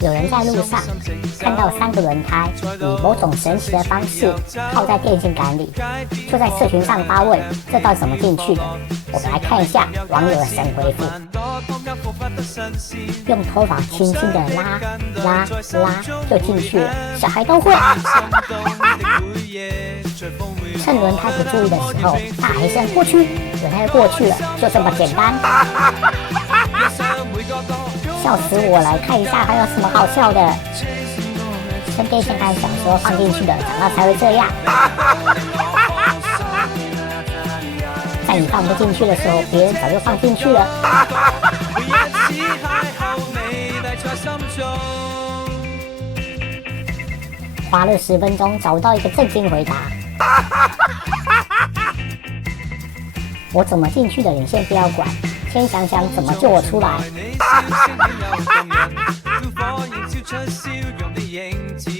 有人在路上看到3个轮胎以某种神奇的方式套在电线杆里，就在社群上发问：这到底怎么进去的？我们来看一下网友的神回复：用头发轻轻的拉就进去了，小孩都会。趁轮胎不注意的时候，大喊一声过去，轮胎就过去了，就这么简单。笑死我！来看一下还有什么好笑的。跟电线杆小时候放进去的，长大才会这样。在你放不进去的时候，别人早就放进去了。花了10分钟找不到一个正经回答。我怎么进去的，你先不要管，先想想怎么救我出来。